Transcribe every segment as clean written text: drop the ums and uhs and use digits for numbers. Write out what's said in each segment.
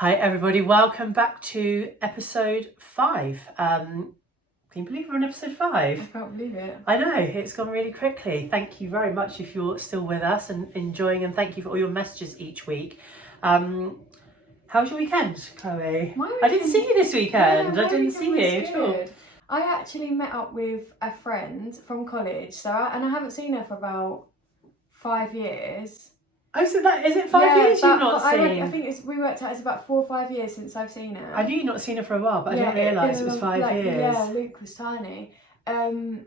Hi everybody, welcome back to episode 5. Can you believe we're on episode 5? I can't believe it. I know, it's gone really quickly. Thank you very much if you're still with us and enjoying, and thank you for all your messages each week. How was your weekend, Chloe? I didn't see you this weekend. I didn't see you at all. I actually met up with a friend from college, and I haven't seen her for about 5 years. Oh, so is it 5 years you've not seen? I think we worked out it's about 4 or 5 years since I've seen her. I knew you'd not seen her for a while, but I didn't realise it was 5 years. Yeah, Luke was tiny. And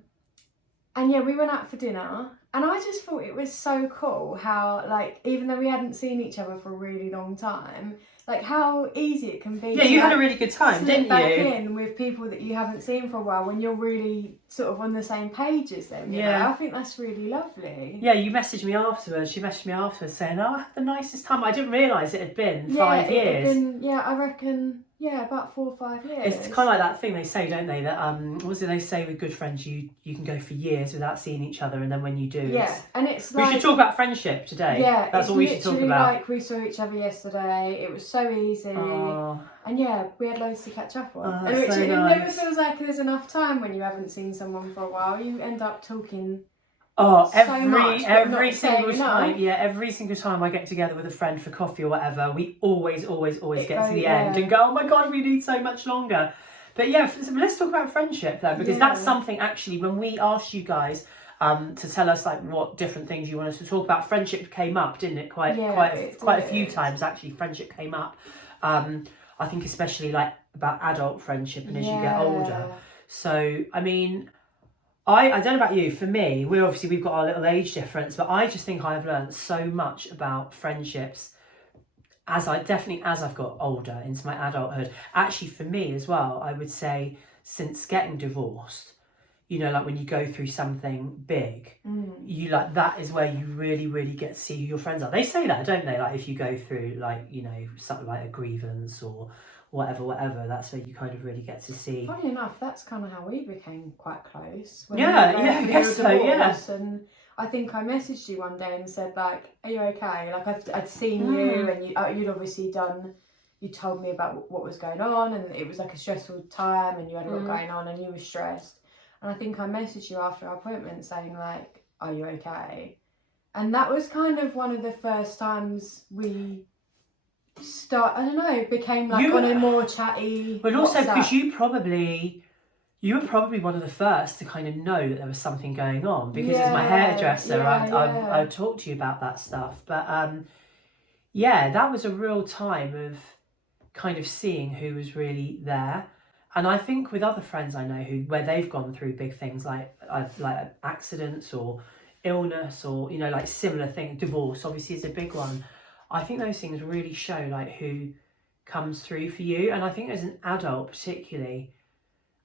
yeah, we went out for dinner, and I just thought it was so cool how, like, even though we hadn't seen each other for a really long time, like how easy it can be. Yeah, you had a really good time, didn't you? Back in with people that you haven't seen for a while when you're really sort of on the same page as them. You know? I think that's really lovely. Yeah, you messaged me afterwards. She messaged me afterwards saying, "Oh, I had the nicest time." I didn't realise it had been 5 years. I reckon. Yeah, about 4 or 5 years. It's kind of like that thing they say, don't they? That what was it they say with good friends? You can go for years without seeing each other, and then when you do, and it's like, we should talk about friendship today. Yeah, that's what we should talk about. Like we saw each other yesterday. It was so easy, and yeah, we had loads to catch up on. And it so never feels like there's enough time when you haven't seen someone for a while. You end up talking. Oh, every single time. Yeah, every single time I get together with a friend for coffee or whatever, we always get to the end and go, "Oh my god, we need so much longer." But yeah, so let's talk about friendship though, because that's something actually when we asked you guys to tell us like what different things you want us to talk about, friendship came up, didn't it? Quite a few times actually, friendship came up. I think especially like about adult friendship and as you get older. So I mean, I don't know about you, for me, we've got our little age difference, but I just think I've learned so much about friendships as I've got older into my adulthood. Actually, for me as well, I would say since getting divorced, you know, like when you go through something big, you like that is where you really, really get to see who your friends are. They say that, don't they? Like if you go through like, you know, something like a grievance or whatever, that's where you kind of really get to see. Funny enough, that's kind of how we became quite close. I guess so, yeah. And I think I messaged you one day and said, like, "Are you okay?" Like I'd seen you, and you'd obviously you told me about what was going on, and it was like a stressful time, and you had a lot going on, and you were stressed. And I think I messaged you after our appointment saying, like, "Are you okay?" And that was kind of one of the first times we became like on a more chatty. But also because you were probably one of the first to kind of know that there was something going on, because as my hairdresser, I talked to you about that stuff. But that was a real time of kind of seeing who was really there. And I think with other friends I know where they've gone through big things like accidents or illness or, you know, like similar things, divorce obviously is a big one. I think those things really show like who comes through for you. And I think as an adult particularly,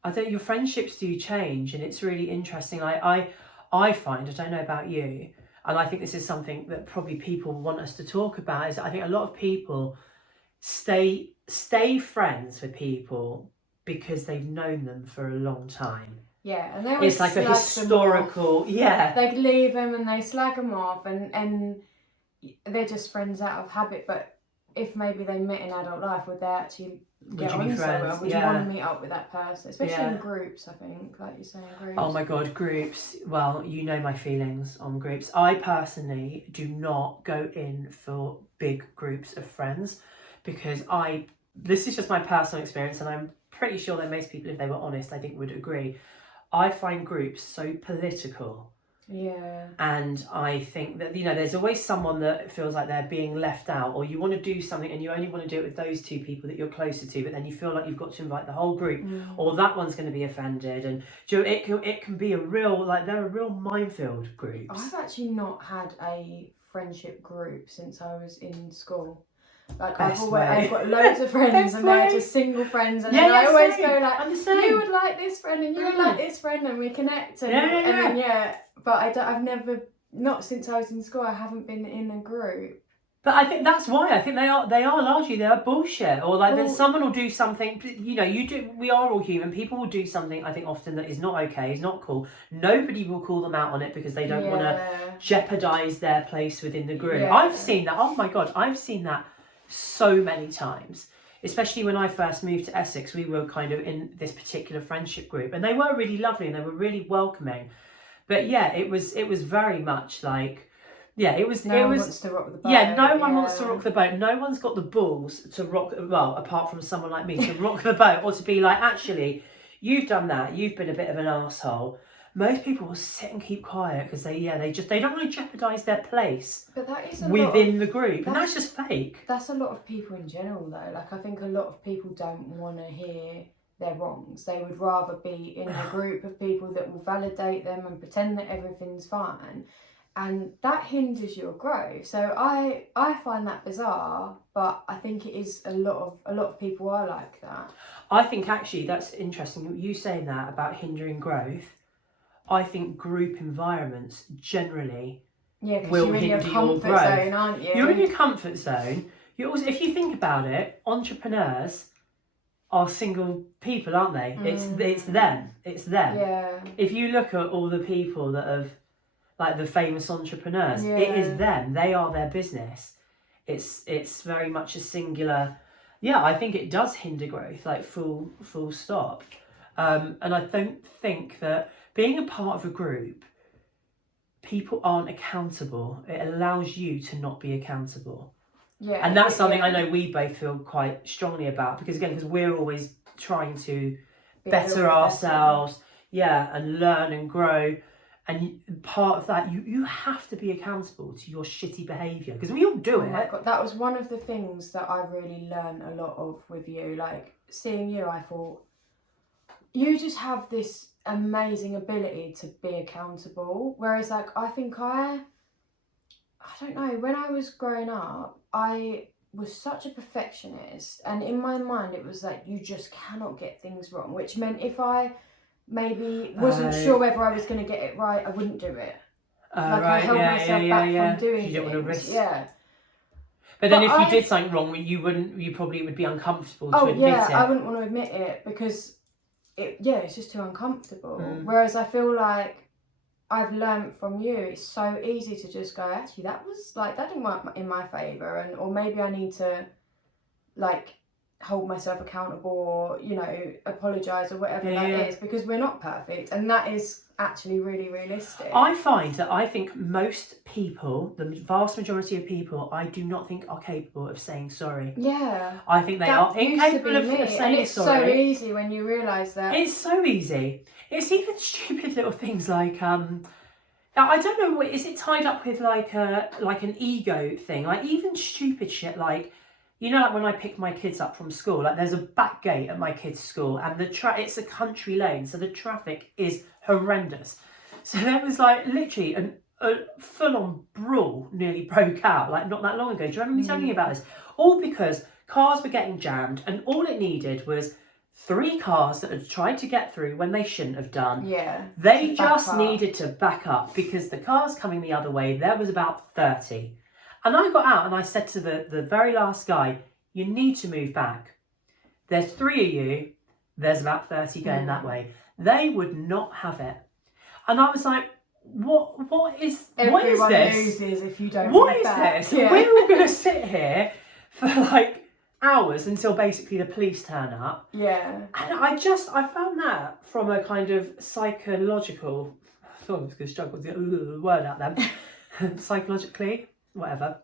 I think your friendships do change, and it's really interesting. I find, I don't know about you, and I think this is something that probably people want us to talk about, is I think a lot of people stay friends with people because they've known them for a long time. Yeah, and it's like a historical, They leave them and they slag them off, and they're just friends out of habit. But if maybe they met in adult life, would they actually get on so well? Would you want to meet up with that person? Especially in groups, I think, like you say, in groups. Oh my God, groups. Well, you know my feelings on groups. I personally do not go in for big groups of friends, because this is just my personal experience, and I'm pretty sure that most people, if they were honest, I think would agree. I find groups so political. Yeah. And I think that, you know, there's always someone that feels like they're being left out, or you want to do something and you only want to do it with those two people that you're closer to, but then you feel like you've got to invite the whole group, or that one's going to be offended. And it can be a real, like, they're a real minefield, groups. I've actually not had a friendship group since I was in school. Like I've got loads of friends and they're just single friends, and then I always go like, "You would like this friend and you would like this friend," and we connect. And then but I've never, not since I was in school, I haven't been in a group. But I think that's why. I think they are largely, they are bullshit. Or like then someone will do something, you know, we are all human. People will do something, I think often, that is not okay, is not cool. Nobody will call them out on it because they don't want to jeopardise their place within the group. I've seen that. Oh my God, I've seen that so many times. Especially when I first moved to Essex, we were kind of in this particular friendship group, and they were really lovely and they were really welcoming. But yeah, it was very much like, yeah, it was. No one wants to rock the boat. Yeah, no one wants to rock the boat. No one's got the balls to rock. Well, apart from someone like me, to rock the boat, or to be like, actually, you've done that. You've been a bit of an asshole. Most people will sit and keep quiet because they don't want to jeopardise their place but that is within the group, and that's just fake. That's a lot of people in general, though. Like, I think a lot of people don't want to hear their wrongs. They would rather be in a group of people that will validate them and pretend that everything's fine, and that hinders your growth. So I find that bizarre, but I think it is a lot of people are like that. I think actually that's interesting. You saying that about hindering growth. I think group environments generally will hinder your growth. Zone, aren't you? You're in your comfort zone. You also, if you think about it, entrepreneurs are single people, aren't they? It's them. Yeah. If you look at all the people that have, like the famous entrepreneurs, it is them. They are their business. It's very much a singular. Yeah, I think it does hinder growth, like full stop. And I don't think that being a part of a group, people aren't accountable. It allows you to not be accountable. Yeah. And that's something I know we both feel quite strongly about, because we're always trying to better ourselves, and learn and grow. And part of that, you have to be accountable to your shitty behaviour, because we all do it. My God, that was one of the things that I really learned a lot of with you. Like, seeing you, I thought, you just have this amazing ability to be accountable. Whereas, like, I think I don't know, when I was growing up, I was such a perfectionist, and in my mind it was like, you just cannot get things wrong, which meant if I maybe wasn't sure whether I was going to get it right, I wouldn't do it. I held myself back from doing you don't want to risk. Yeah. But then if you did something wrong, you probably would be uncomfortable to admit it. I wouldn't want to admit it because it's just too uncomfortable. Whereas I feel like I've learned from you, it's so easy to just go, actually, that didn't work in my favour, or maybe I need to, like, hold myself accountable, or, you know, apologise or whatever that is, because we're not perfect, and that is actually really realistic. I find that I think most people, the vast majority of people, I do not think are capable of saying sorry. Yeah. I think they are incapable of saying sorry. And it's so easy when you realise that. It's so easy. It's even stupid little things like, I don't know, is it tied up with like an ego thing? Like, even stupid shit like, you know, like when I pick my kids up from school, like there's a back gate at my kids' school, and it's a country lane, so the traffic is horrendous. So there was like literally a full-on brawl nearly broke out, like not that long ago. Do you remember me telling you about this? All because cars were getting jammed, and all it needed was 3 cars that had tried to get through when they shouldn't have done. Yeah. They just needed to back up, because the cars coming the other way, there was about 30. And I got out and I said to the very last guy, you need to move back. There's 3 of you, there's about 30 going that way. They would not have it. And I was like, what is this? Everyone loses if you don't What move is back. this? Yeah. We're all going to sit here for like hours until basically the police turn up. Yeah. And I found that from a kind of psychological, I thought I was going to struggle to get the word out then, psychologically, whatever.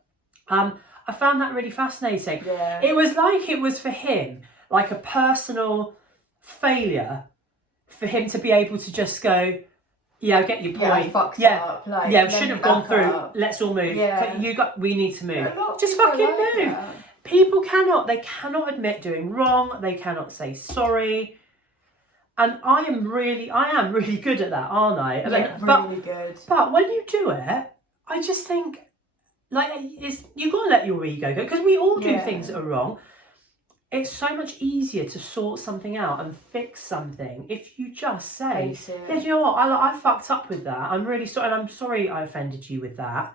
I found that really fascinating. Yeah. It was like it was for him, like a personal failure for him to be able to just go, yeah, I get your point. I fucked up. Like, shouldn't have gone through. Up. Let's all move. Yeah. We need to move. Just people fucking like move. that. People cannot admit doing wrong. They cannot say sorry. And I am really good at that, aren't I? Really good. But when you do it, I just think, like, you've got to let your ego go, because we all do things that are wrong. It's so much easier to sort something out and fix something if you just say, yeah, you know what, I fucked up with that. I'm really sorry, and I'm sorry I offended you with that.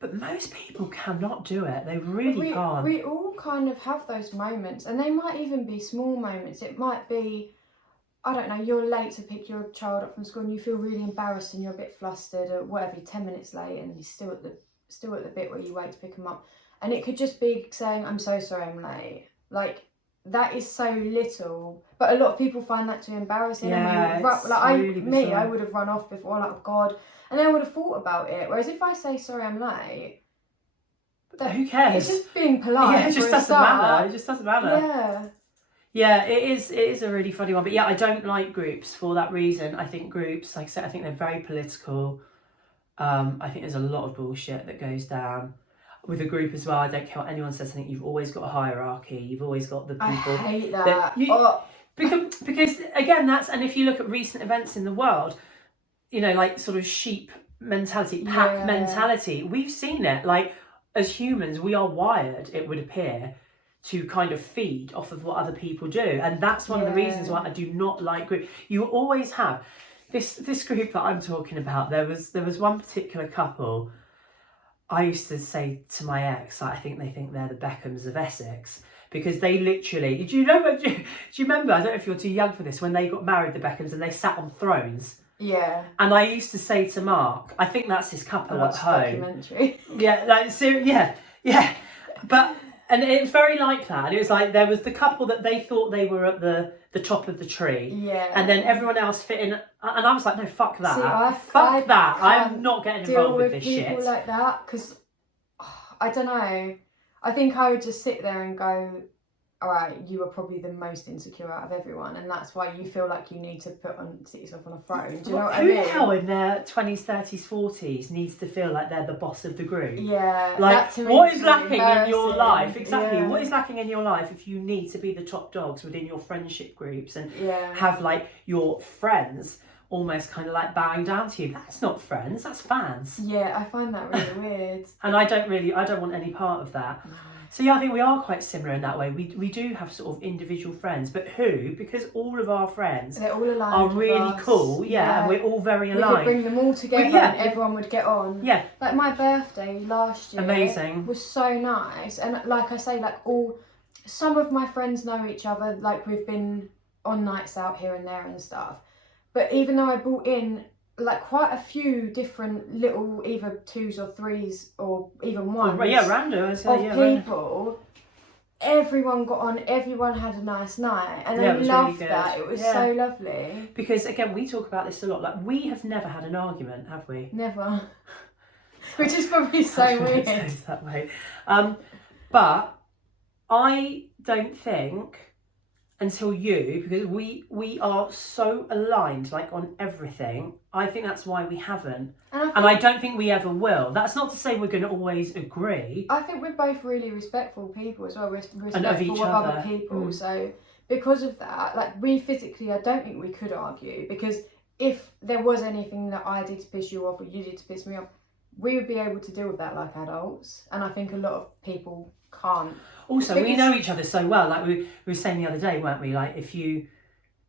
But most people cannot do it. They really can't. We all kind of have those moments, and they might even be small moments. It might be, I don't know, you're late to pick your child up from school and you feel really embarrassed and you're a bit flustered, or whatever, you're 10 minutes late and you're still at the bit where you wait to pick them up. and it could just be saying, I'm so sorry I'm late. Like, that is so little, but a lot of people find that too embarrassing. Yeah, and really I would have run off before, like, oh God, and then I would have thought about it. Whereas if I say sorry I'm late, who cares? It's just being polite. Yeah, it just doesn't matter. It just doesn't matter. Yeah. Yeah, it is a really funny one. But yeah, I don't like groups for that reason. I think groups, like I said, I think they're very political. I think there's a lot of bullshit that goes down with a group as well. I don't care what anyone says. I think you've always got a hierarchy. You've always got the people. I hate that. Because again, and if you look at recent events in the world, you know, like sort of sheep mentality, pack mentality, we've seen it. Like, as humans, we are wired, it would appear, to kind of feed off of what other people do. And that's one of the reasons why I do not like groups. You always have this group that I'm talking about. There was one particular couple. I used to say to my ex, I think they think they're the Beckhams of Essex, because they literally, do you remember, I don't know if you're too young for this, when they got married, the Beckhams, and they sat on thrones? Yeah. And I used to say to Mark, I think that's his couple at home. Documentary. Yeah, like, so, yeah. But, and it was very like that. And it was like, there was the couple that they thought they were at the top of the tree. Yeah. And then everyone else fit in. And I was like, no, fuck that. See, fuck that. I'm not getting involved with this shit. People like that, because, I don't know. I think I would just sit there and go, all right, you are probably the most insecure out of everyone, and that's why you feel like you need to sit yourself on a throne. Do you know what I mean? Who the hell in their 20s, 30s, 40s needs to feel like they're the boss of the group? Yeah. Like, what is lacking in your life? Exactly. Yeah. What is lacking in your life if you need to be the top dogs within your friendship groups and Yeah. have, like, your friends almost kind of like bowing down to you? That's not friends, that's fans. Yeah, I find that really weird. And I don't want any part of that. No. So yeah, I think we are quite similar in that way. We do have sort of individual friends, but because all of our friends They're all aligned are with really us. cool, and we're all very aligned. We could bring them all together and everyone would get on. Yeah. Like, my birthday last year Amazing. was so nice. And like I say, like, some of my friends know each other, like, we've been on nights out here and there and stuff. But even though I brought in, like, quite a few different little either 2s or 3s or even 1s random people, everyone got on, everyone had a nice night, and I loved really that. It was so lovely. Because again, we talk about this a lot. Like, we have never had an argument, have we? Never. Which is probably so weird. That way. But I don't think until because we are so aligned, like, on everything. I think that's why we haven't, and I don't think we ever will. That's not to say we're going to always agree. I think we're both really respectful people as well, respectful of each of other. other people. So because of that, like, we physically, I don't think we could argue, because if there was anything that I did to piss you off or you did to piss me off, we would be able to deal with that like adults, and I think a lot of people can't. Also, we know each other so well. Like, we were saying the other day, weren't we? Like,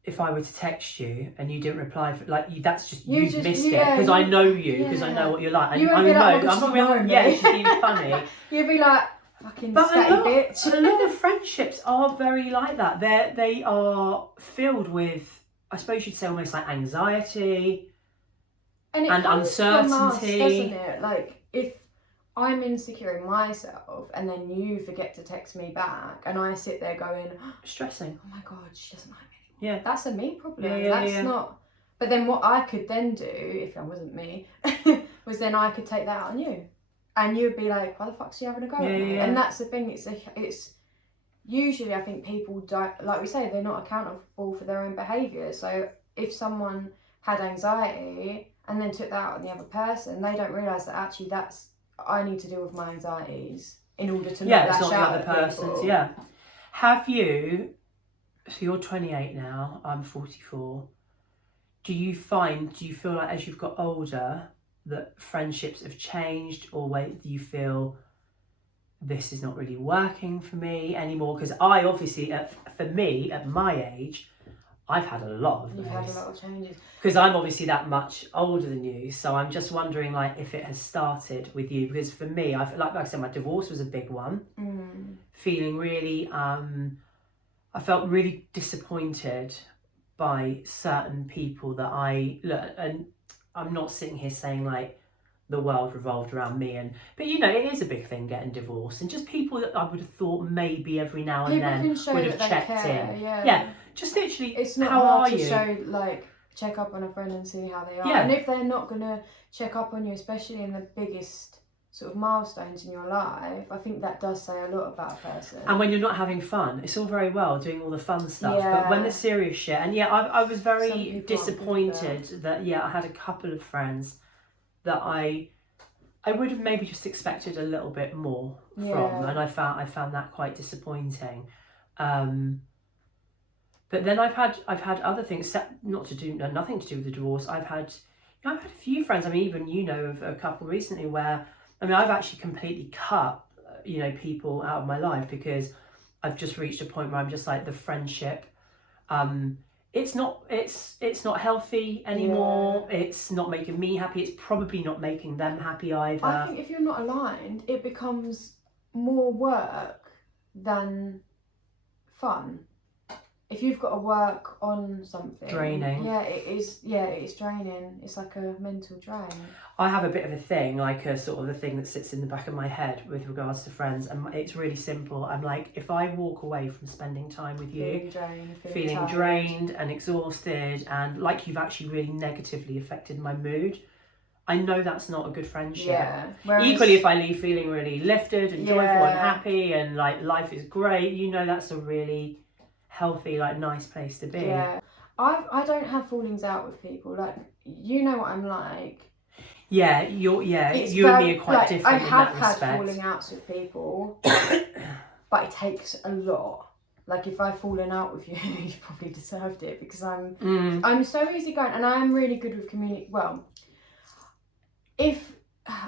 if I were to text you and you didn't reply, that's just you've missed it, because I know you, because I know what you're like. You would be like, I'm not really, she's being funny. You'd be like, fucking scatty bitch. A lot of friendships are very like that. They are filled with, I suppose you'd say, almost like anxiety and uncertainty. From us, doesn't it? Like, if I'm insecure in myself and then you forget to text me back and I sit there going, stressing. Oh my God, she doesn't like me anymore. Yeah. That's a me problem. That's not. But then what I could then do, if I wasn't me, was then I could take that out on you. And you'd be like, why the fuck's she having a go at me? And that's the thing, it's usually, I think people don't, like we say, they're not accountable for their own behaviour. So if someone had anxiety and then took that out on the other person, they don't realise that actually I need to deal with my anxieties in order to not it's not the other person's. Yeah. Have you, so you're 28 now, I'm 44. Do you feel like as you've got older that friendships have changed, or do you feel this is not really working for me anymore? Because I obviously, for me, at my age, I've had a lot of those. You've had a lot of changes. Because I'm obviously that much older than you, so I'm just wondering, like, if it has started with you. Because for me, like I said, my divorce was a big one. Feeling really, I felt really disappointed by certain people that and I'm not sitting here saying, like, the world revolved around me. But you know, it is a big thing getting divorced, and just people that I would have thought maybe every now and then would have checked in. Yeah, just literally, it's not how hard are to you? show, like, check up on a friend and see how they are. Yeah. And if they're not gonna check up on you, especially in the biggest sort of milestones in your life, I think that does say a lot about a person. And when you're not having fun, it's all very well doing all the fun stuff, but when the serious shit, and I was very disappointed that I had a couple of friends that I would have maybe just expected a little bit more from, and I found that quite disappointing. But then I've had other things, nothing to do with the divorce. I've had a few friends. I mean, even of a couple recently where, I mean, I've actually completely cut people out of my life because I've just reached a point where I'm just like, the friendship, it's not healthy anymore. It's not making me happy. It's probably not making them happy either. I think if you're not aligned, it becomes more work than fun. If you've got to work on something, draining. Yeah, it is. Yeah, it's draining. It's like a mental drain. I have a bit of a thing, like a sort of a thing that sits in the back of my head with regards to friends, and it's really simple. I'm like, if I walk away from spending time with you, feeling drained and exhausted, and like you've actually really negatively affected my mood, I know that's not a good friendship. Yeah. Whereas, equally, if I leave feeling really lifted and joyful and happy and like life is great, that's a really healthy, like, nice place to be. Yeah, I don't have fallings out with people. Like, what I'm like. Yeah, you and me are quite different. I have in that had respect. falling outs with people, but it takes a lot. Like, if I've fallen out with you, you probably deserved it, because I'm so easygoing, and I am really good with Well, if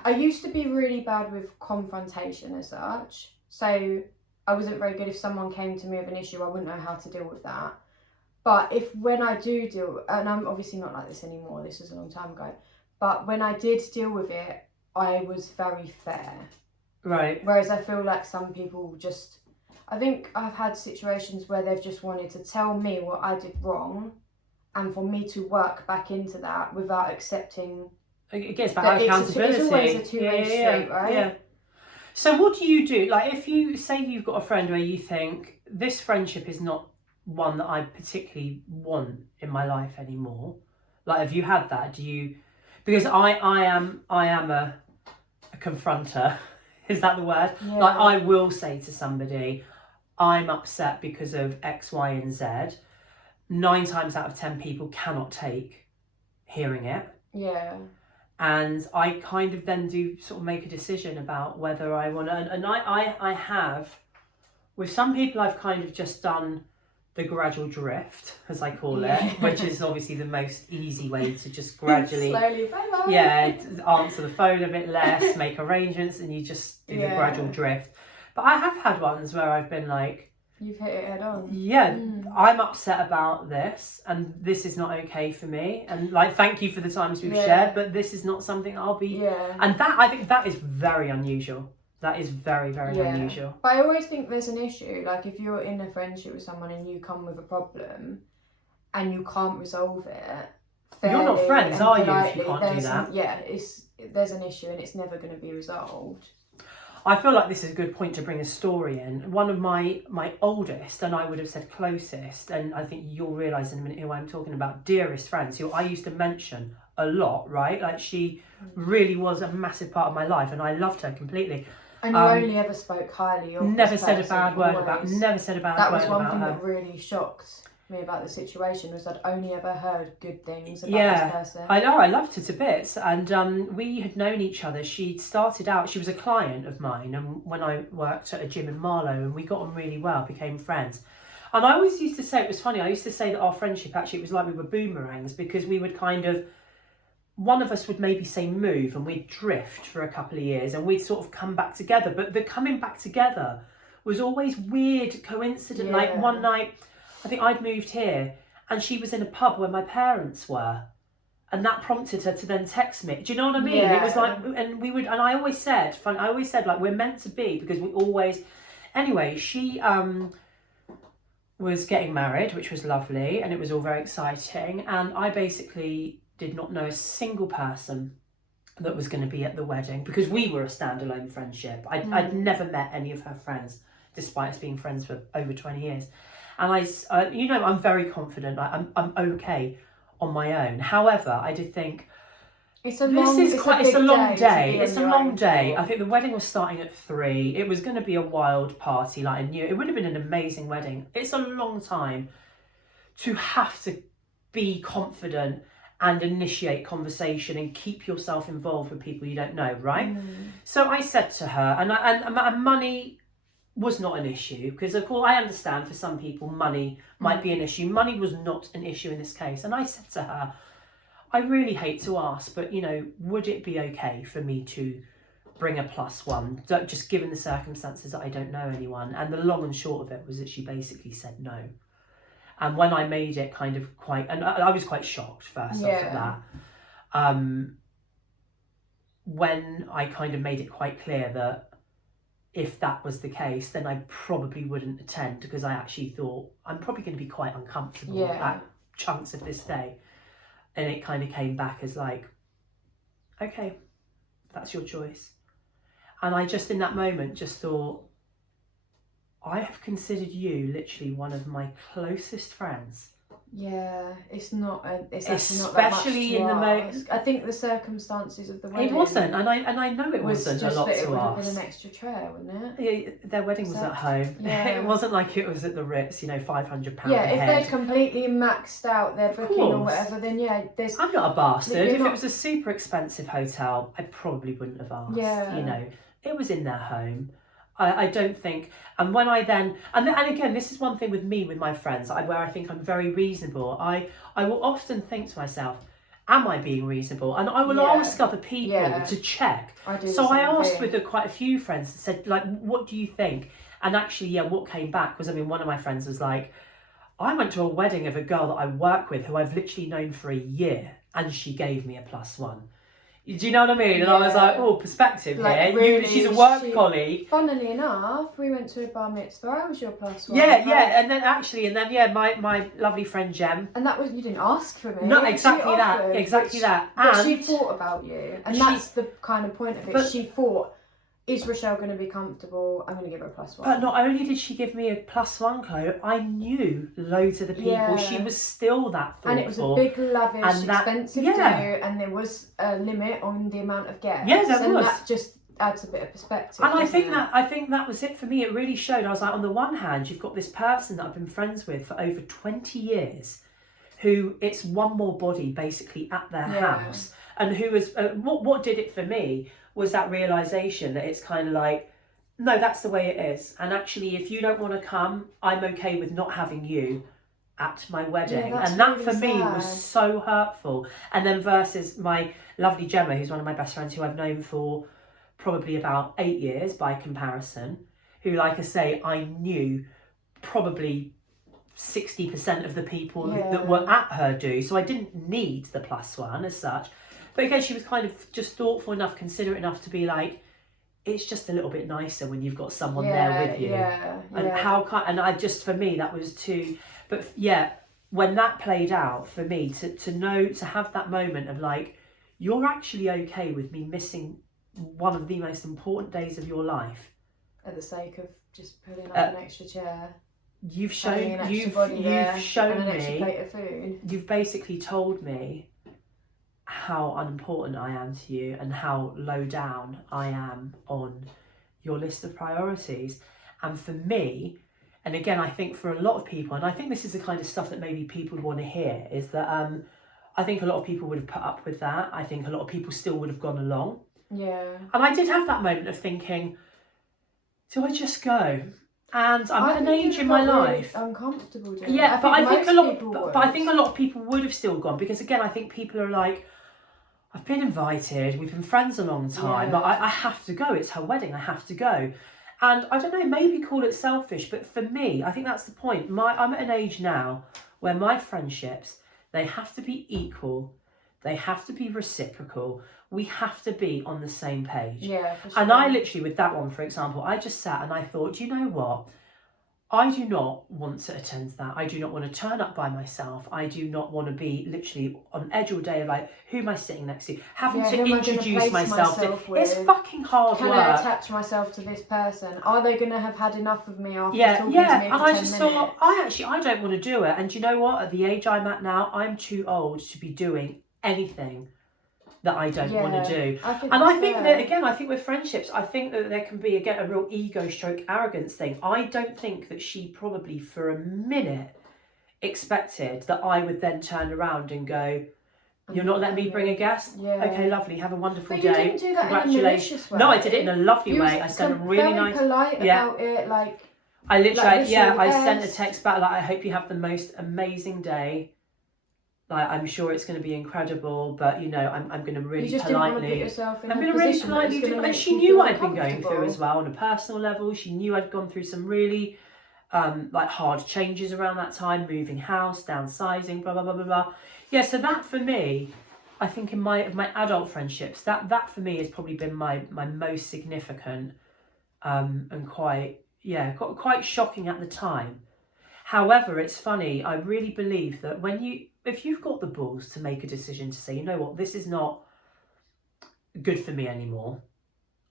I used to be really bad with confrontation as such, so I wasn't very good. If someone came to me with an issue, I wouldn't know how to deal with that. But when I do deal, and I'm obviously not like this anymore, this was a long time ago, but when I did deal with it, I was very fair. Right. Whereas I feel like some people I think I've had situations where they've just wanted to tell me what I did wrong, and for me to work back into that without accepting. It gets back to accountability. It's always a two-way street, right? Yeah. So what do you do? Like, if you say you've got a friend where you think this friendship is not one that I particularly want in my life anymore, like, have you had that? Do you? Because I am a confronter. Is that the word? Yeah. Like, I will say to somebody, I'm upset because of X, Y, and Z. 9 times out of 10 people cannot take hearing it. Yeah. And I kind of then do sort of make a decision about whether I want to. And I have, with some people, I've kind of just done the gradual drift, as I call it, which is obviously the most easy way to just gradually, slowly, bye-bye. Yeah, answer the phone a bit less, make arrangements, and you just do the gradual drift. But I have had ones where I've been like, you've hit it head on. Yeah, I'm upset about this, and this is not okay for me. And like, thank you for the times we've shared, but this is not something I'll be. Yeah. And that, I think, that is very unusual. That is very, very unusual. But I always think there's an issue. Like, if you're in a friendship with someone and you come with a problem, and you can't resolve it, you're not friends, are you? If you can't do that. There's an issue, and it's never going to be resolved. I feel like this is a good point to bring a story in. One of my oldest, and I would have said closest, and I think you'll realise in a minute who I'm talking about, dearest friends, who I used to mention a lot, right? Like, she really was a massive part of my life, and I loved her completely. And you only ever spoke highly of Never this said person, a bad word always. about. Never said a bad that word was one about thing her. that really shocked me about the situation, was I'd only ever heard good things about this person. I know, I loved her to bits, and we had known each other. She started out, she was a client of mine, and when I worked at a gym in Marlow, and we got on really well, became friends. And I always used to say, it was funny, I used to say that our friendship, actually, it was like we were boomerangs, because we would kind of, one of us would maybe say move, and we'd drift for a couple of years, and we'd sort of come back together. But the coming back together was always weird, coincident. Like, one night, I think I'd moved here, and she was in a pub where my parents were, and that prompted her to then text me. Do you know what I mean? Yeah. It was like, and I always said, like, we're meant to be, because we always. Anyway, she was getting married, which was lovely, and it was all very exciting. And I basically did not know a single person that was going to be at the wedding, because we were a standalone friendship. I'd never met any of her friends, despite us being friends for over 20 years. And I'm very confident. I'm okay on my own. However, I did think, it's a long day. It's a long day. I think the wedding was starting at 3. It was going to be a wild party. Like, I knew it would have been an amazing wedding. It's a long time to have to be confident and initiate conversation and keep yourself involved with people you don't know, right? So I said to her, and money was not an issue, because of course I understand for some people money might be an issue. Money was not an issue in this case. And I said to her, I really hate to ask, but would it be okay for me to bring a +1, just given the circumstances that I don't know anyone? And the long and short of it was that she basically said no. And when I made it kind of and I was quite shocked first off at that. When I kind of made it quite clear that if that was the case, then I probably wouldn't attend, because I actually thought I'm probably going to be quite uncomfortable at chunks of this day. And it kind of came back as like, okay, that's your choice. And I just, in that moment, just thought, I have considered you literally one of my closest friends. Yeah, it's not that much especially in the moment. I think the circumstances of the wedding. It wasn't, and I know it wasn't a lot to ask. It would have been an extra chair, wouldn't it? Yeah, their wedding was at home. Yeah. It wasn't like it was at the Ritz, £500 Yeah, a head. if they'd completely maxed out their booking or whatever, then there's. I'm not a bastard. If it was a super expensive hotel, I probably wouldn't have asked. Yeah. It was in their home. I don't think, and when I then, and again, this is one thing with me, with my friends, where I think I'm very reasonable. I will often think to myself, am I being reasonable? And I will ask other people to check. So I asked with quite a few friends, said, like, what do you think? And actually, what came back was, one of my friends was like, I went to a wedding of a girl that I work with who I've literally known for a year, and she gave me a +1. Do you know what I mean? And I was like, oh, perspective here. Really, she's a work colleague. Funnily enough, we went to a bar mitzvah. I was your +1. Yeah. And then my lovely friend Jem. And that was, you didn't ask for me. No, exactly that. But she thought about you. And that's the kind of point of it. She thought, is Rochelle going to be comfortable? I'm going to give her a +1. But not only did she give me a +1, Chloe, I knew loads of the people. Yeah. She was still that thoughtful. And it was a big, lavish, expensive do, and there was a limit on the amount of guests. Yeah, there was. And that just adds a bit of perspective. And I think that was it for me. It really showed. I was like, on the one hand, you've got this person that I've been friends with for over 20 years, who it's one more body basically at their house, and who was what did it for me was that realisation that it's kind of like, no, that's the way it is. And actually, if you don't want to come, I'm okay with not having you at my wedding. Yeah, and that really for me was so hurtful. And then versus my lovely Gemma, who's one of my best friends, who I've known for probably about 8 years by comparison, who, like I say, I knew probably 60% of the people that were at her do. So I didn't need the +1 as such. But again, she was kind of just thoughtful enough, considerate enough to be like, it's just a little bit nicer when you've got someone there with you. And I just, for me, that was too. But when that played out for me, to know, to have that moment of like, you're actually okay with me missing one of the most important days of your life at the sake of just putting up an extra chair. You've shown me. Plate of food. You've basically told me how unimportant I am to you and how low down I am on your list of priorities. And for me, and again, I think for a lot of people, and I think this is the kind of stuff that maybe people would want to hear, is that I think a lot of people would have put up with that. I think a lot of people still would have gone along. Yeah. And I did have that moment of thinking, do I just go? And I'm at an age in my life. Really uncomfortable doing but I think a lot of people would have still gone, because again, I think people are like, I've been invited, we've been friends a long time, but I have to go. It's her wedding, I have to go. And I don't know, maybe call it selfish, but for me, I think that's the point. I'm at an age now where my friendships, they have to be equal, they have to be reciprocal, we have to be on the same page. Yeah, for sure. And I literally, with that one, for example, I just sat and I thought, do you know what? I do not want to attend that. I do not want to turn up by myself. I do not want to be literally on edge all day of like, who am I sitting next to? Having to introduce myself to. It's fucking hard work. Can I attach myself to this person? Are they going to have had enough of me after talking to me for 10 minutes? And I just thought, I don't want to do it. And do you know what? At the age I'm at now, I'm too old to be doing anything that I don't want to do. I think that, again, I think with friendships, I think that there can be, again, a real ego stroke arrogance thing. I don't think that she probably for a minute expected that I would then turn around and go, you're not letting me bring a guest? Yeah. Okay, lovely. Have a wonderful day. You didn't do that in a malicious way. No, I did it in a lovely way. I sent a really nice... polite about it, like... I literally, I sent a text back, like, I hope you have the most amazing day. Like, I'm sure it's going to be incredible, but, you know, I'm going to really politely... I'm going to really politely do... And she knew what I'd been going through as well on a personal level. She knew I'd gone through some really, like, hard changes around that time, moving house, downsizing, blah, blah, blah, blah, blah. Yeah, so that for me, I think in my adult friendships, that for me has probably been my most significant and quite shocking at the time. However, it's funny, I really believe that if you've got the balls to make a decision to say, you know what, this is not good for me anymore,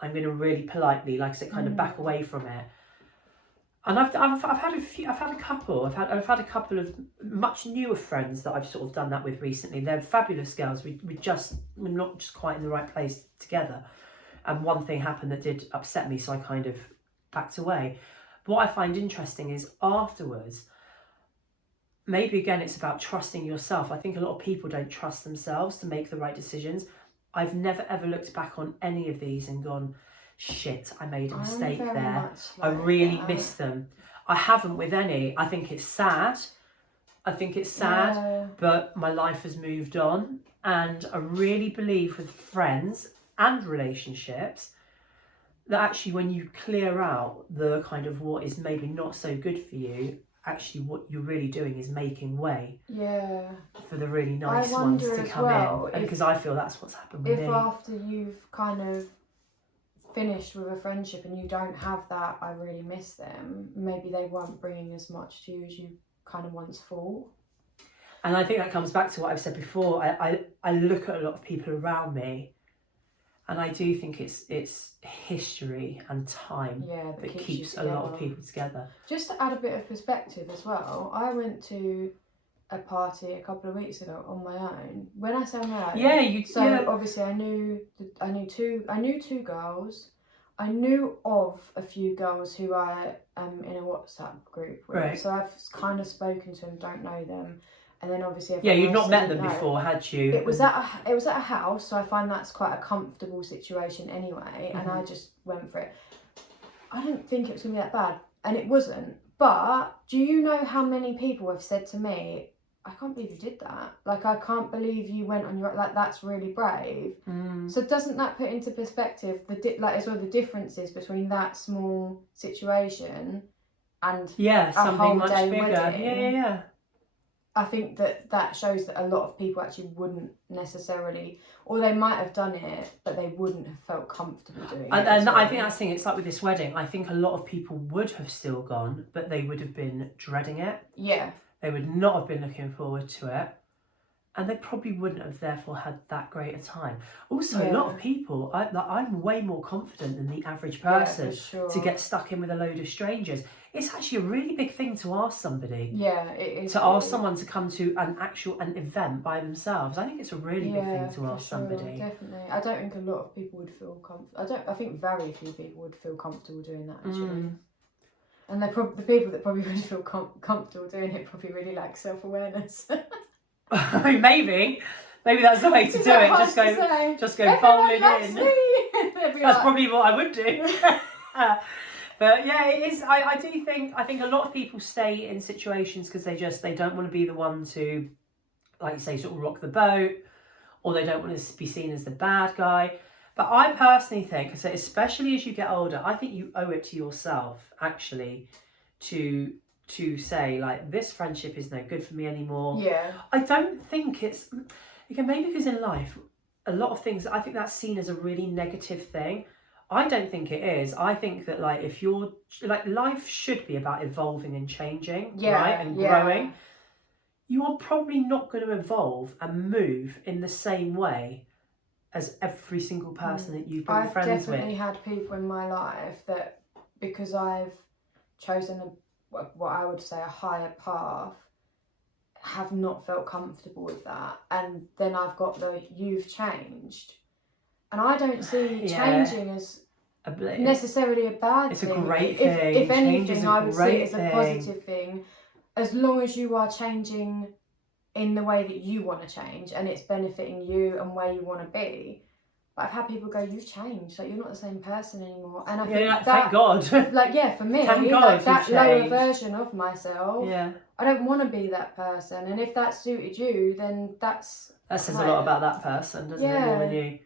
I'm going to really politely, like I said, kind of back away from it. And I've had a couple of much newer friends that I've sort of done that with recently. They're fabulous girls. We're not just quite in the right place together. And one thing happened that did upset me, so I kind of backed away. But what I find interesting is afterwards, maybe again, it's about trusting yourself. I think a lot of people don't trust themselves to make the right decisions. I've never ever looked back on any of these and gone, shit, I made a mistake there. I really miss them. I haven't with any. I think it's sad. But my life has moved on. And I really believe with friends and relationships that actually when you clear out the kind of what is maybe not so good for you, actually what you're really doing is making way for the really nice ones to come in. And because I feel that's what's happened with me. If after you've kind of finished with a friendship and you don't have that, I really miss them, maybe they weren't bringing as much to you as you kind of once thought. And I think that comes back to what I've said before. I look at a lot of people around me and I do think it's history and time that keeps a lot of people together. Just to add a bit of perspective as well, I went to a party a couple of weeks ago on my own. When I say on my own, obviously I knew two girls. I knew of a few girls who I am in a WhatsApp group with. Right. So I've kind of spoken to them, don't know them. And then obviously you'd not met them before, had you? It was at a house, so I find that's quite a comfortable situation anyway. And I just went for it. I didn't think it was gonna be that bad, and it wasn't. But do you know how many people have said to me, I can't believe you did that. Like, I can't believe you went on your... Like, that's really brave. So doesn't that put into perspective the differences between that small situation and something whole much day bigger. Wedding? Yeah. I think that shows that a lot of people actually wouldn't necessarily, or they might have done it, but they wouldn't have felt comfortable doing it. And I think that's the thing, it's like with this wedding, I think a lot of people would have still gone, but they would have been dreading it. Yeah. They would not have been looking forward to it. And they probably wouldn't have therefore had that great a time. Also, a lot of people, I'm way more confident than the average person to get stuck in with a load of strangers. It's actually a really big thing to ask somebody. Yeah, it is. To ask someone to come to an event by themselves. I think it's a really big thing to ask somebody. Definitely. I don't think a lot of people would feel comfortable. I think very few people would feel comfortable doing that, actually. And the people that probably would feel comfortable doing it probably really lack self-awareness. Maybe that's the way to do it. Just go bowling in. That's probably what I would do. But yeah, it is. I think a lot of people stay in situations because they don't want to be the one to, like you say, sort of rock the boat, or they don't want to be seen as the bad guy. But I personally think, especially as you get older, I think you owe it to yourself actually to say, like, this friendship is no good for me anymore. Yeah. I don't think it's, again, maybe because in life, a lot of things, I think that's seen as a really negative thing. I don't think it is. I think that like if you're like life should be about evolving and changing, right, and growing. You are probably not going to evolve and move in the same way as every single person that you've been friends with. I've definitely had people in my life that, because I've chosen what I would say a higher path, have not felt comfortable with that, and then I've got the "you've changed," and I don't see changing as necessarily a bad it's thing. It's a great thing. If anything, I would see it as a positive thing, as long as you are changing in the way that you want to change and it's benefiting you and where you want to be. But I've had people go, "You've changed, like you're not the same person anymore," and I think that, thank God. Like for me, thank God, like, that lower version of myself, I don't want to be that person, and if that suited you, then that says a lot about that person, doesn't it, more than you?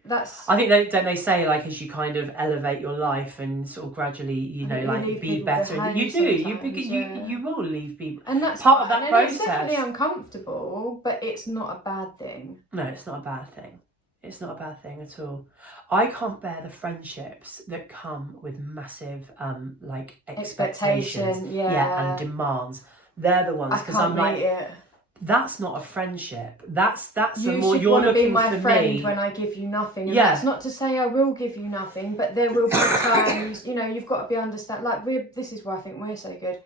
I think don't they say, like, as you kind of elevate your life and sort of gradually, you know, like be better, you do, you will leave people, and that's part of that process. It's definitely uncomfortable, but it's not a bad thing. No, it's not a bad thing. It's not a bad thing at all. I can't bear the friendships that come with massive like expectations, and demands. They're the ones, because I'm like, that's not a friendship. That's the more you're looking for me. You should want to be my friend when I give you nothing. And that's not to say I will give you nothing, but there will be times, you know, you've got to be understand. Like this is why I think we're so good.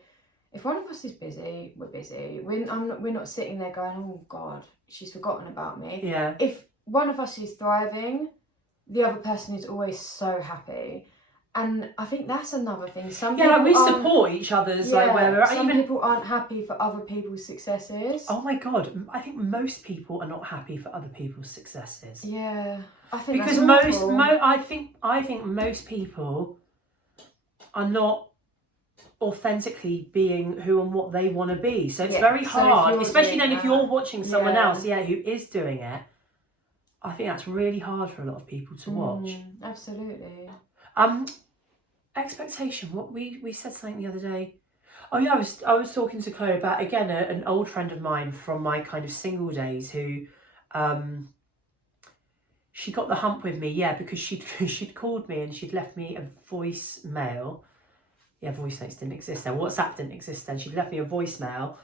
If one of us is busy, we're busy. We're not sitting there going, "Oh God, she's forgotten about me." Yeah. If one of us is thriving, the other person is always so happy. And I think that's another thing. Like we support each other's like where we're at. Some people aren't happy for other people's successes. Oh my God, I think most people are not happy for other people's successes. Yeah, I think because I think most people are not authentically being who and what they want to be. So it's very hard, especially then if you're watching someone else, who is doing it. I think that's really hard for a lot of people to watch. Absolutely. Expectation. What we said something the other day. Oh yeah, I was talking to Chloe about, again, an old friend of mine from my kind of single days who, she got the hump with me, because she'd called me and she'd left me a voicemail. Yeah, voice notes didn't exist then. WhatsApp didn't exist then. She'd left me a voicemail.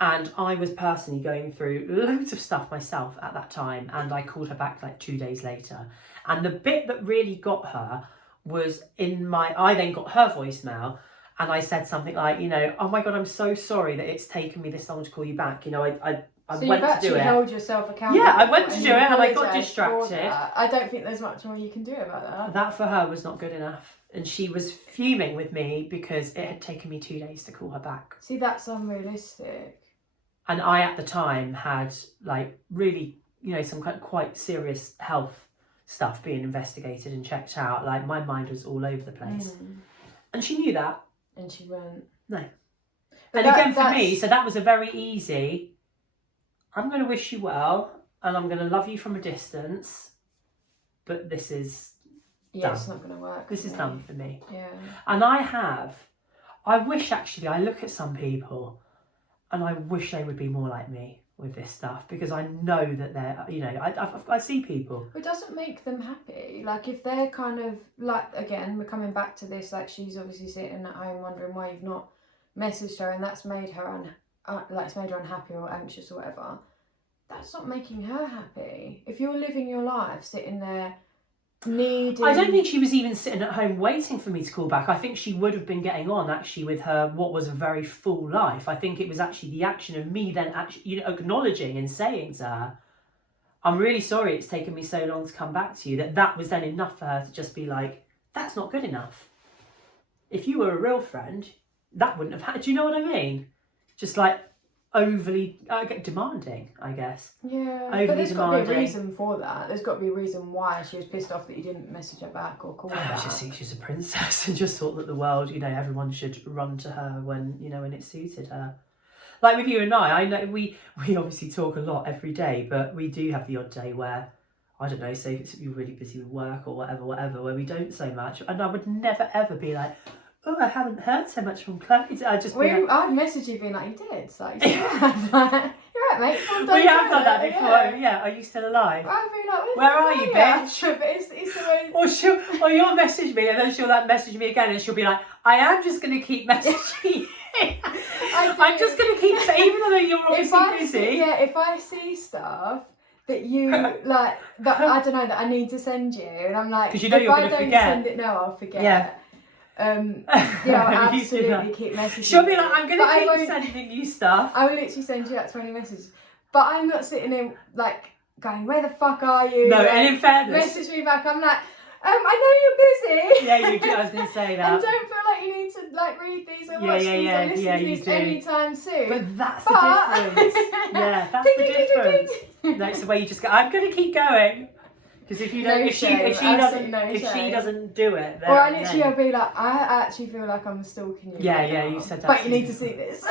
And I was personally going through loads of stuff myself at that time. And I called her back like 2 days later. And the bit that really got her was I then got her voicemail. And I said something like, you know, "Oh my God, I'm so sorry that it's taken me this long to call you back. You know, I so went to do it." So you've actually held yourself accountable. Yeah, I went to do it and I got distracted. I don't think there's much more you can do about that. That for her was not good enough. And she was fuming with me because it had taken me 2 days to call her back. See, that's unrealistic. And I, at the time, had like really, you know, some kind of quite serious health stuff being investigated and checked out. Like my mind was all over the place. And she knew that. And she went, no. But and again, for me, so that was a very easy, I'm going to wish you well and I'm going to love you from a distance, but this is done. It's not going to work. This is done for me. Yeah. And I wish actually, I look at some people and I wish they would be more like me with this stuff, because I know that they're, you know, I see people. It doesn't make them happy. Like if they're kind of like, again, we're coming back to this, like she's obviously sitting at home wondering why you've not messaged her, and that's made her it's made her unhappy or anxious or whatever. That's not making her happy. If you're living your life sitting there needing... I don't think she was even sitting at home waiting for me to call back. I think she would have been getting on actually with her what was a very full life. I think it was actually the action of me then actually, you know, acknowledging and saying to her, "I'm really sorry it's taken me so long to come back to you," that was then enough for her to just be like, "That's not good enough. If you were a real friend, that wouldn't have happened." Do you know what I mean? Just like overly demanding, I guess. Yeah, overly but there's got to be a demanding. Reason for that. There's got to be a reason why she was pissed off that you didn't message her back or call her back. I just think she's a princess and just thought that the world, you know, everyone should run to her when, you know, when it suited her. Like with you and I know we obviously talk a lot every day, but we do have the odd day where, I don't know, say you're really busy with work or whatever, where we don't so much. And I would never ever be like, "Oh, I haven't heard so much from Chloe." I'd message you being like, "You did?" It's like, "Yeah." You're alright, mate. Well, Well, you have done that it, before. Yeah. Are you still alive? I'd be like, Where are you, bitch? But it's always... Or you'll message me and then she'll like message me again and she'll be like, I am just going to keep messaging you. I'm just going to keep, even though you're obviously busy. If I see stuff that you like, that I don't know, that I need to send you, and I'm like, because you know you're going to forget. If I don't send it now, I'll forget. Yeah. I'll absolutely keep messaging. She'll be like, I'm going to keep sending you stuff. I will literally send you like 20 messages, but I'm not sitting there like going, where the fuck are you? No, like, and in fairness, message me back. I'm like, I know you're busy. Yeah, you do. I was going to say that. And don't feel like you need to like read these or watch these or listen to these anytime soon. But that's the difference. Yeah, that's the difference. That's the way you just go, I'm going to keep going. Because if you don't, if she doesn't do it, then, or I literally will be like, I actually feel like I'm stalking you. Yeah, you said that. But you need to see this.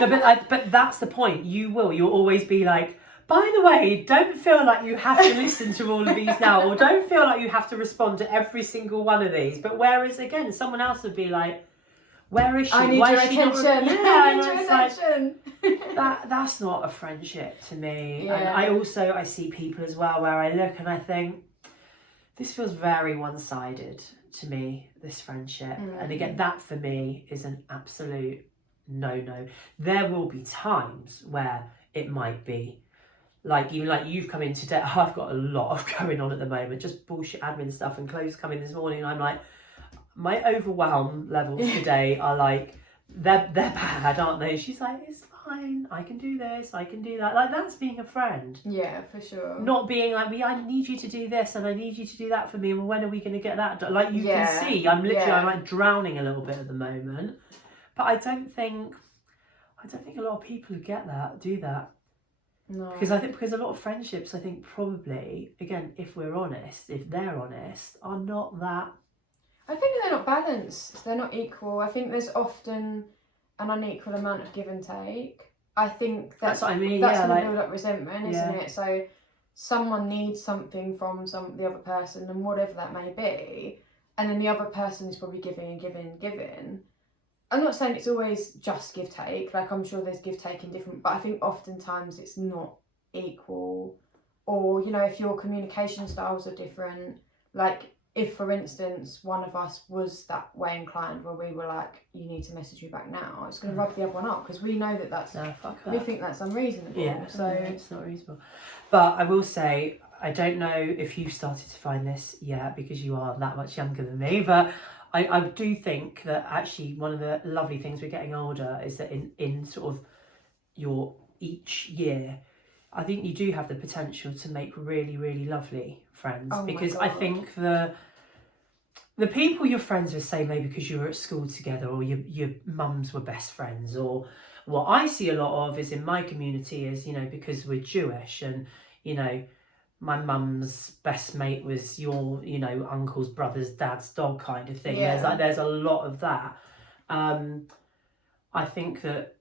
No, but that's the point. You'll always be like, by the way, don't feel like you have to listen to all of these now, or don't feel like you have to respond to every single one of these. But whereas again, someone else would be like, where is she? I need Why your is she attention. I need your attention. Like, that's not a friendship to me. Yeah. And I see people as well where I look and I think, this feels very one-sided to me, this friendship. And again, that for me is an absolute no-no. There will be times where it might be. Like, even like you've come in today, I've got a lot of going on at the moment, just bullshit admin stuff, and Chloe's come in this morning and I'm like, my overwhelm levels today are like, they're bad, aren't they? She's like, it's fine, I can do this, I can do that. Like, that's being a friend. Yeah, for sure. Not being like, I need you to do this and I need you to do that for me, and when are we going to get that done? Like, you can see, I'm like drowning a little bit at the moment. But I don't think a lot of people do that. No. Because I think a lot of friendships, I think probably, again, if we're honest, if they're honest, are not that. I think they're not balanced. They're not equal. I think there's often an unequal amount of give and take. I think that's what I mean. That's going to build up resentment, isn't it? So someone needs something from the other person, and whatever that may be, and then the other person is probably giving and giving and giving. I'm not saying it's always just give take, like I'm sure there's give take in different, but I think oftentimes it's not equal. Or, you know, if your communication styles are different, like if for instance one of us was that way inclined where we were like, you need to message me back now, it's going to rub the other one up because we know that's we think that's unreasonable. Yeah, so it's not reasonable. But I will say, I don't know if you've started to find this yet because you are that much younger than me, but I do think that actually one of the lovely things with getting older is that in sort of your each year, I think you do have the potential to make really, really lovely friends. Because I think the people you're friends with, say maybe because you were at school together or your mums were best friends, or what I see a lot of is in my community is, you know, because we're Jewish and, you know, my mum's best mate was your, you know, uncle's brother's dad's dog kind of thing. Yeah. There's a lot of that. I think that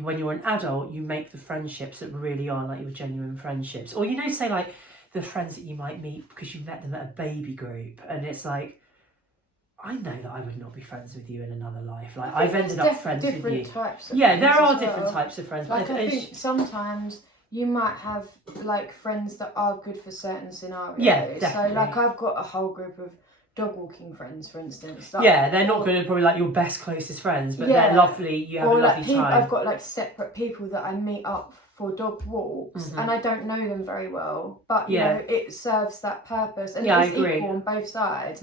when you're an adult, you make the friendships that really are like your genuine friendships. Or, you know, say like the friends that you might meet because you met them at a baby group, and it's like, I know that I would not be friends with you in another life. Like, I've ended up friends with you. Different types of friends there are different types of friends. Like, I think sometimes you might have like friends that are good for certain scenarios. Yeah, definitely. So like I've got a whole group of dog walking friends, for instance. Like, they're not going to probably like your best closest friends, but they're lovely. You have a lovely time. I've got like separate people that I meet up for dog walks, and I don't know them very well, but you know, it serves that purpose, and it's equal on both sides.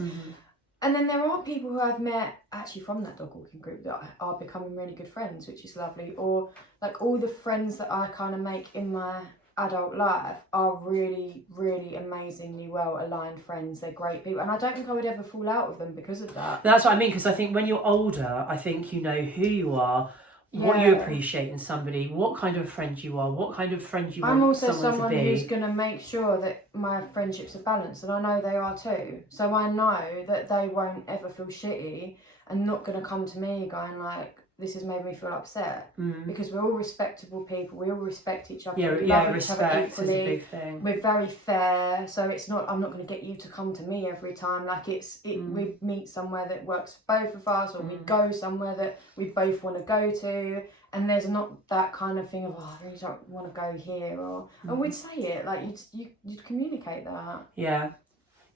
And then there are people who I've met actually from that dog walking group that are becoming really good friends, which is lovely. Or like all the friends that I kind of make in my adult life are really, really amazingly well aligned friends. They're great people, and I don't think I would ever fall out with them because of that. That's what I mean, because I think when you're older, I think you know who you are, what you appreciate in somebody, what kind of friend you are, what kind of friend you want someone to be. I'm also someone who's going to make sure that my friendships are balanced, and I know they are too. So I know that they won't ever feel shitty and not going to come to me going like, this has made me feel upset. Mm. Because we're all respectable people. We all respect each other. Yeah, we yeah, love each other respect is a equally. big thing. We're very fair, so it's not. I'm not going to get you to come to me every time. Like we meet somewhere that works for both of us, or we go somewhere that we both want to go to, and there's not that kind of thing of I really don't want to go here, or and we'd say it like you'd communicate that. Yeah,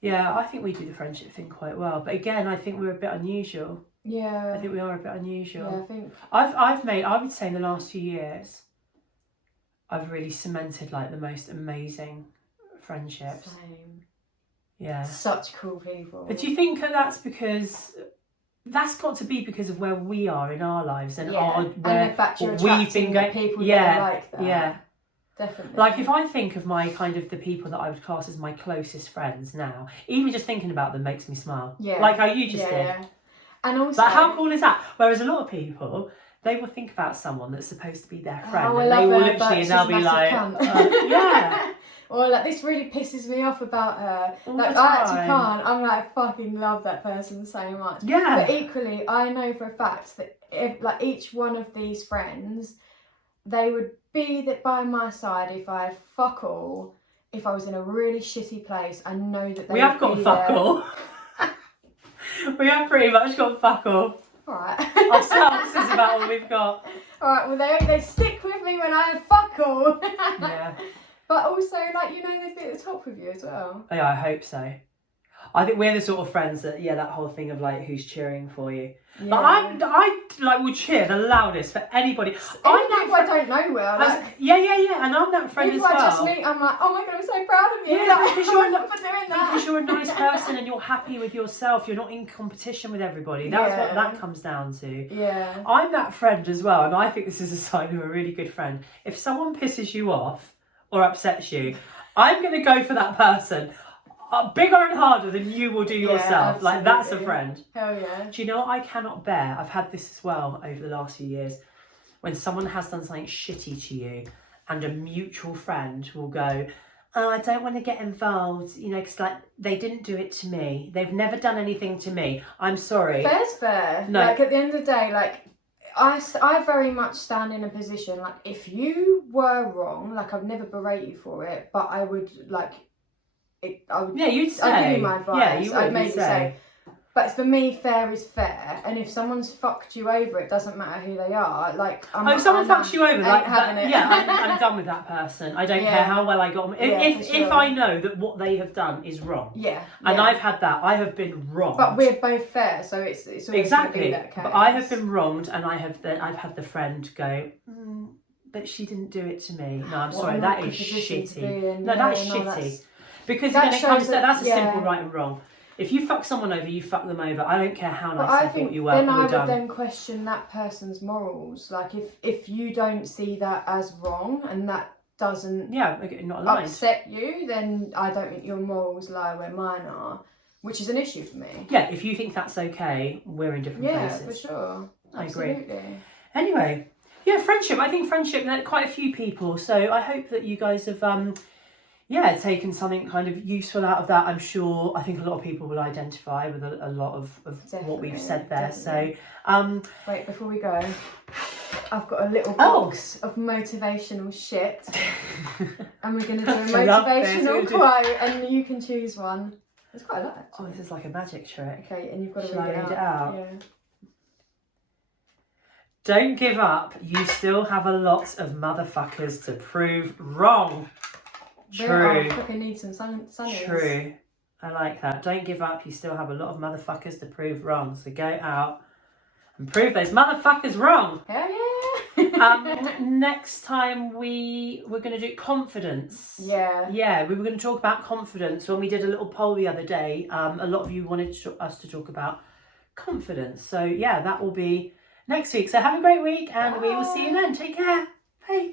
yeah. I think we do the friendship thing quite well, but again, I think we're a bit unusual. Yeah. I think we are a bit unusual. Yeah, I think I've made, I would say in the last few years, I've really cemented like the most amazing friendships. Same. Yeah. Such cool people. But do you think that's because that's got to be because of where we are in our lives and yeah. where and the fact you're we've been attracting going, people yeah, that are like that. Yeah. Definitely. Like if I think of my kind of the people that I would class as my closest friends now, even just thinking about them makes me smile. Yeah. Like how you just did. Yeah. And also, but how cool is that? Whereas a lot of people, they will think about someone that's supposed to be their friend, I and love they will her, literally, but and she's they'll a be massive like, cunt. yeah. Or like this really pisses me off about her. All Like the I actually time. can't. I'm like fucking love that person so much. Yeah. But equally, I know for a fact that if like each one of these friends, they would be that by my side if I had fuck all. If I was in a really shitty place, I know that they We have would got be fuck there. all. We have pretty much got fuck all. Alright. Ourselves is about all we've got. Alright, well they stick with me when I have fuck all. Yeah. But also, like, you know, they'd be at the top with you as well. Yeah, I hope so. I think we're the sort of friends that, yeah, that whole thing of like who's cheering for you. Yeah. But I like would cheer the loudest for anybody. I'm Even people I don't know well. Like, yeah, and I'm that friend as people well. I just meet, I'm like, oh my god, I'm so proud of you. Yeah, Like, because you're not for doing that. Because you're a nice person and you're happy with yourself. You're not in competition with everybody. That's what that comes down to. Yeah. I'm that friend as well, and I think this is a sign of a really good friend. If someone pisses you off or upsets you, I'm going to go for that person. Bigger and harder than you will do yourself. Like, that's a friend. Hell yeah. Do you know what I cannot bear? I've had this as well over the last few years. When someone has done something shitty to you and a mutual friend will go, oh, I don't want to get involved, you know, because like they didn't do it to me. They've never done anything to me. I'm sorry. Fair's fair. No. Like, at the end of the day, like, I very much stand in a position, like, if you were wrong, like, I'd never berate you for it, but I would, like, I would, Yeah, you'd say. I'd give you my advice. Yeah, you would. I'd maybe say. But for me, fair is fair, and if someone's fucked you over, it doesn't matter who they are. Like, if someone fucks you over, like having it. yeah, I'm done with that person. I don't care how well I got on. If I know that what they have done is wrong, and I've had that, I have been wronged. But we're both fair, so it's always exactly. Be that case. But I have been wronged, and I've had the friend go, but she didn't do it to me. No, I'm sorry, that is shitty. No, that is shitty. Because when it comes to that's a simple right and wrong. If you fuck someone over, you fuck them over. I don't care how nice I thought you were. Then I would then question that person's morals. Like if you don't see that as wrong and that doesn't not aligned. upset you, then I don't think your morals lie where mine are, which is an issue for me. Yeah, if you think that's okay, we're in different places. Yeah, for sure. I Absolutely. agree. Anyway, yeah, friendship. I think friendship. Quite a few people. So I hope that you guys have taken something kind of useful out of that. I think a lot of people will identify with a lot of what we've said there. Definitely. So, wait, before we go, I've got a little box of motivational shit. And we're going to do a motivational quote, and you can choose one. It's quite a lot, actually. Oh, this is like a magic trick. Okay, and you've got to Shall I read it out? Yeah. Don't give up. You still have a lot of motherfuckers to prove wrong. True. I fucking need some sunnies. True. I like that. Don't give up. You still have a lot of motherfuckers to prove wrong. So go out and prove those motherfuckers wrong. Hell yeah. Next time we're going to do confidence. Yeah. Yeah, we were going to talk about confidence when we did a little poll the other day. A lot of you wanted us to talk about confidence. So yeah, that will be next week. So have a great week and we will see you then. Take care. Bye.